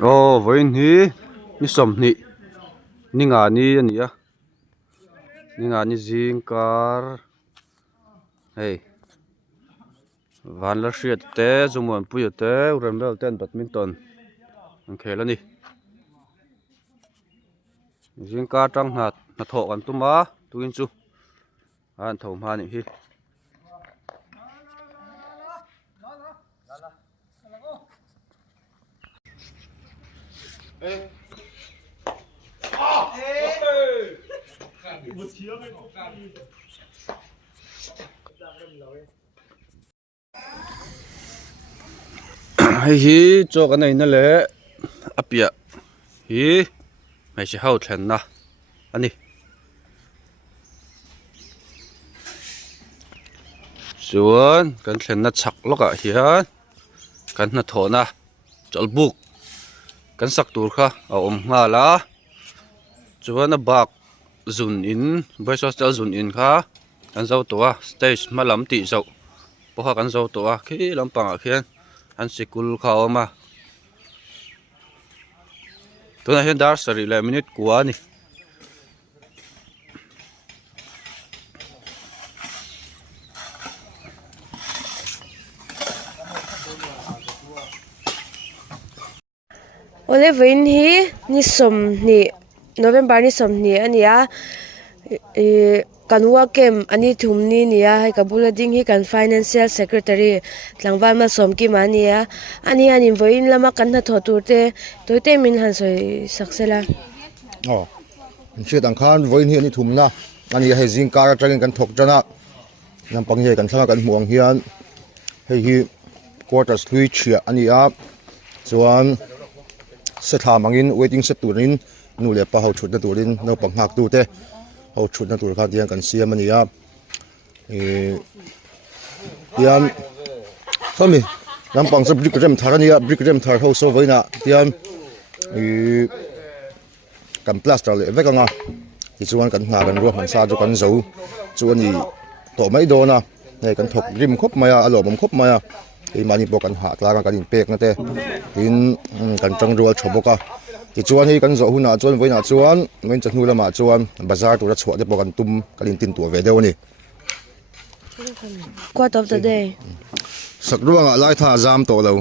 โอ้วันนี้นี่สมนี่นี่งานนี้อันนี้อ่ะนี่งานนี้จิงการเฮ้ยวันละเสียเตะจมวนปุยเตะอุรันเบลเต้นแบดมินตันโอเคแล้วนี่จิงการจังหัดหัดโถกันตุ้มมาตุกินจูอันโถมานี่ฮิฮิโจกันไหนนั่นแหละอับยะฮิไม่ใช่เฮาแทนนะอันนี้ส่วนกันแทนนัดฉักล็อกอะเฮียกันนัดโถนะจอลบุกกันสักตัวค่ะเอามาละส่วนนับบักซุนอินใบโซสเตลซุนอินค่ะกันเจ้าตัวสเตจมาลำตีเจ้าพวกกันเจ้าตัวขี้ลำปังอ่ะเขียนอันสิกุลเขามาตัวนั้นเห็นดาร์สรีเลยมินิทกว่านี่โอเลวินฮีนี่สมนี่โนเวมเบอร์นี่สมนี่อันนี้อ่ะกันว่าเกมอันนี้ทุ่มนี่เนี่ยให้กับบุลดิ้งให้กัน financial secretary หลังวันมาสมกี่มาเนี่ยอันนี้วินละมากันถ้าถอดตัวเต้มินหันสวยสักเสละอ๋อชื่อต่างคันวินฮีนี่ทุ่มนะอันนี้ให้จิงการจังกันถกจันนะนำปังเย่กันสร้างกันห่วงเฮียนให้ฮีควอเตอร์สวิตช์อันนี้อ่ะส่วนสถามังอิน waiting set ตัวนี้นู่นเลยปะเขาชุดนั่นตัวนี้เราปังหักตัวเต้เขาชุดนั่นตัวเขาเดียงกันเสียมันนี่อ่ะเดียมก็มีน้ำปังสับบริกเรมทาร์นี่อ่ะบริกเรมทาร์เขาโซ่ไว้นะเดียมกันพลาสติกเลยเวกังอ่ะที่ส่วนกันหากันรวมกันซาจุกันเจ้าส่วนนี้ตัวไม่โดนนะเนี่ยกันถกริมครบมาอ่ะอารมณ์ครบมาอ่ะที่มันนี่บอกกันหากลางกันอินเปกนั่นเต้อินกันจังรัวชบกะที่ชวนให้กันจะหุ่นชวนไว้นะชวนมันจะนู่นละมาชวนบาซาร์ตัวจะชวนจะบอกกันตุ้มกันอินตินตัวเวเดียวนี่ Quote of the day สักร่วงไล่ท่าจามโตเรา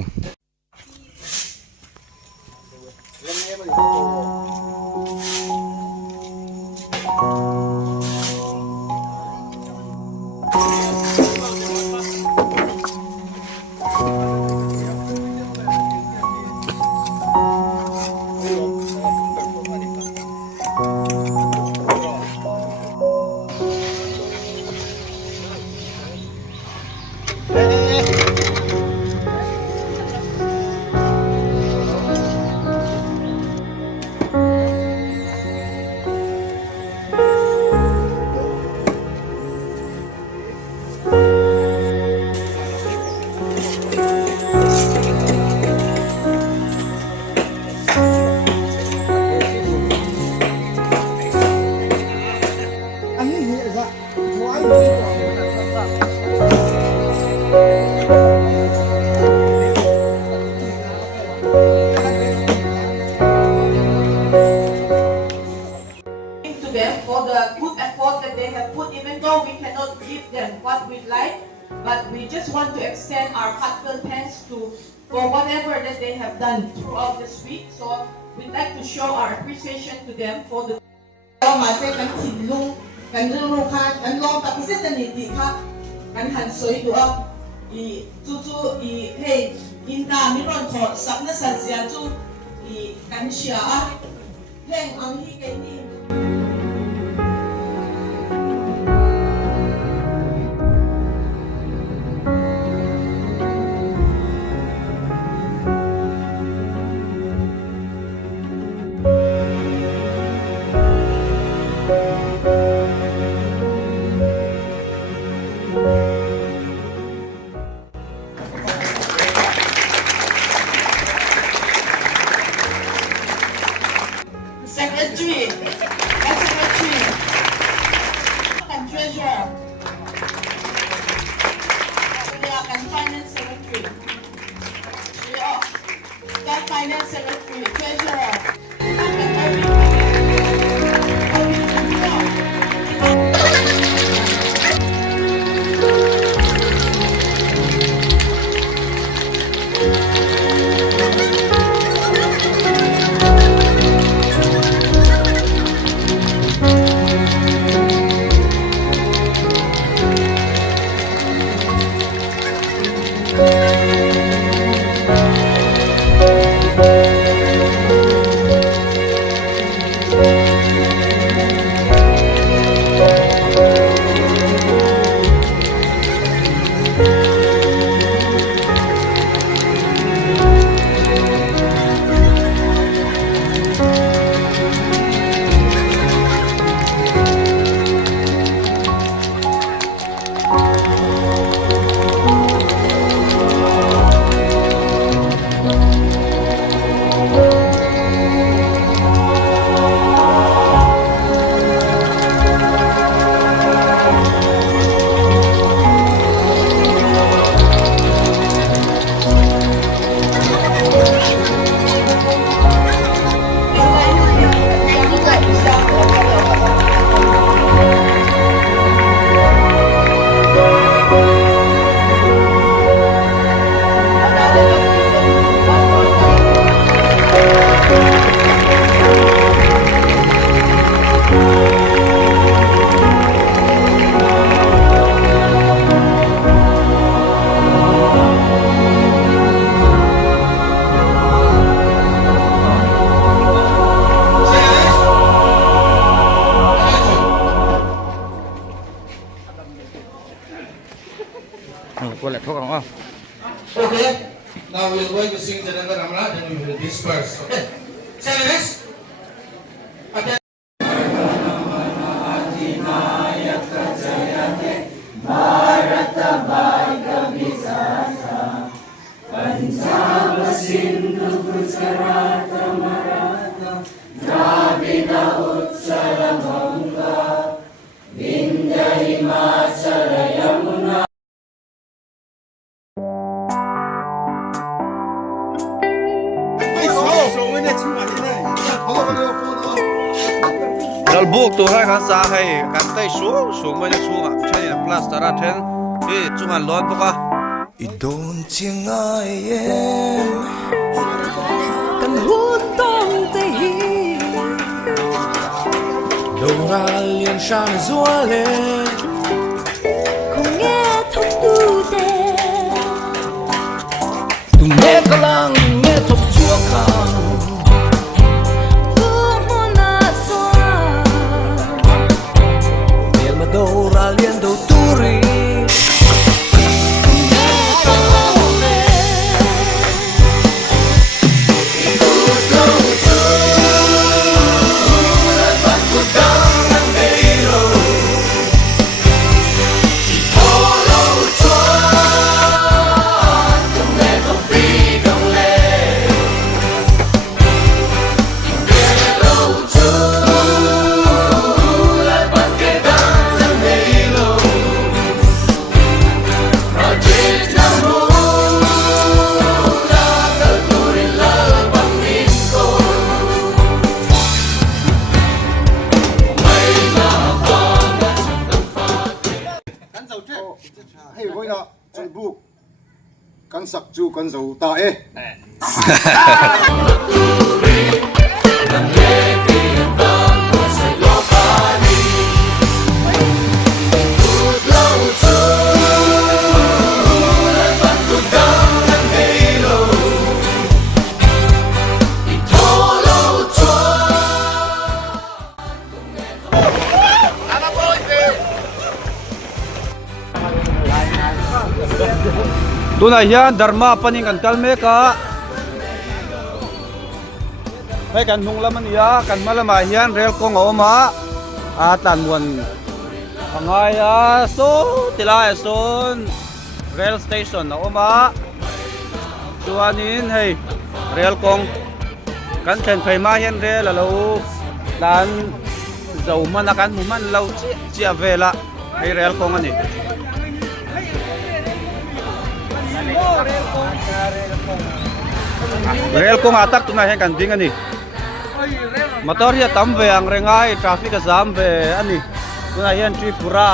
for the good effort that they have put, even though we cannot give them what we'd like, but we just want to extend our heartfelt thanks for whatever that they have done throughout this week. So we'd like to show our appreciation to them for the. มาเจอกันถิ่นลุงกันเรื่องลูกค้ากันลองตัดสินใจดีค่ะกันหันสวยตัวอีจู่อีเฮอินตามิรอนถอดสับนัสันเสียจู่อีกันเชียเพ่งอังฮีเกนี่Secretary Finance Secretary, Treasurer. Okay, now we're going to sing the Nagar Ramla, then we will disperse. Okay, silence. Okay. Jalbuk tu hai kan sa hai kan tai su mai su ah chani plaster a then hi chungan lon boka I don't think I am Kan hutong te hi Đâu ra liền sang zuale Kung nghe thúc tu te Tu nghe ka lang nghe thok chua ka Tu mo na soa Mel ma đâu ra liền đâu tu ri Hey, voi na, choi buk. Kan sak chu kan zo ta e. tuna hian dharma paning kan kalme ka hai kan hunglam ania kan malama hian rel kong oma a tan muan angai a so tilai son rail station na oma chuanin hei rel kong kan chen phai ma hian rel alo dan zau mana kan mu man lo chi vela hei rel kong ani rel kong atak tu na hen kan ding ani motor hi tam ve ang rengai traffic jam ve ani tu na hian Tripura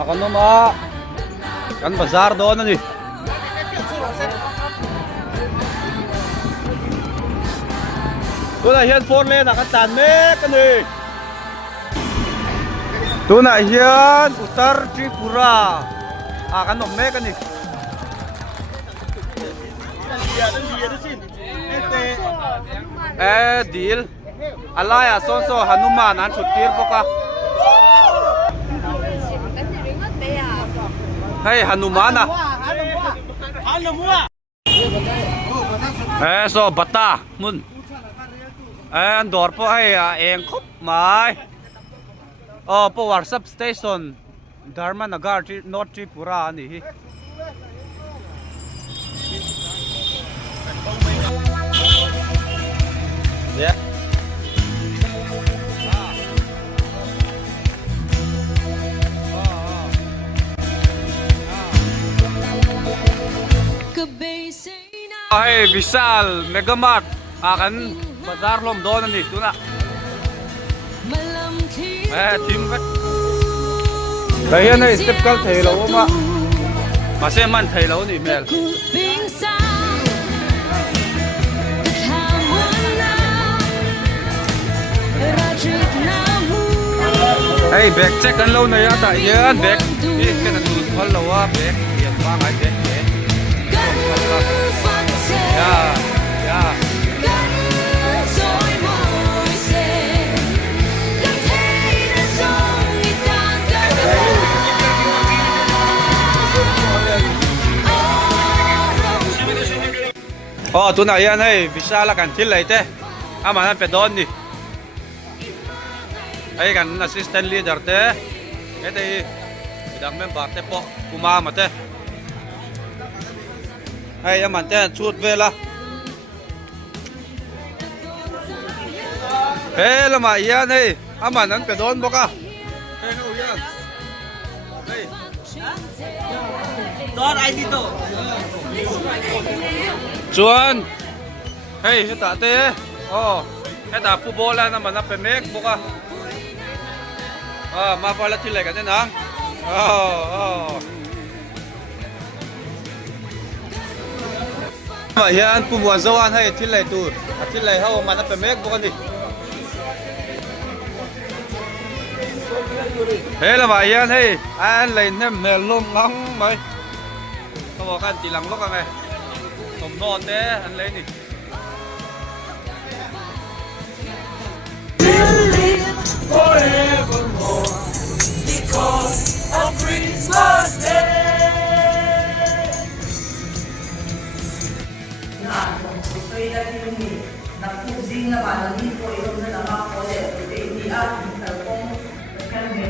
akanoma kan bazar don ani tu na hian 4 lane akan tan mek ani tu na hian Uttar Tripura akan nom mek ani deal alaya sonso Hanuman an chutir poka hey Hanumana so bata mun and dor po ay eng khop mai po WhatsApp station Dharma Nagar North Tripura ani hi yeah ay Vishal Megamart akan bazar lom don ani tu na tim vet dayan ay step kal thelo ma mase man thelo ni mel hey back check kan lo na yata yan back ni kan tu hol lo wa back yan ba ngai back ya tu na yan hey Vishal kan thil lai te amanan pe don ni ay kan assistant leader te ete idang member te po kuma mate ay aman te chut vela hela ma yan hey amanan pe don boka hey no yan hey don ID to chuan hey hita te heta pubola naman na pe mek boka ma pala thilai kan na yan pumuan zawan hay thilai tur thilai ho man pe mek boka ni hela ma yan hey an lai nem mel lom ngang mai ko kan tilang lo ka ngai som non te an lai ni forevermore because of Christmas Day. Na kung soy na ni napuzing na balani po yung na makole hindi ating talpong kanya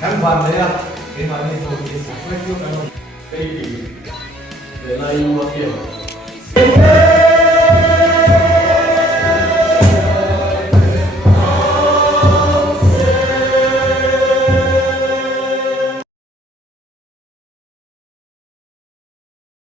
Kan van đấy à? Cái mà nên tôi chỉ phải quét trước anh không? Đây thì để lại mua tiền.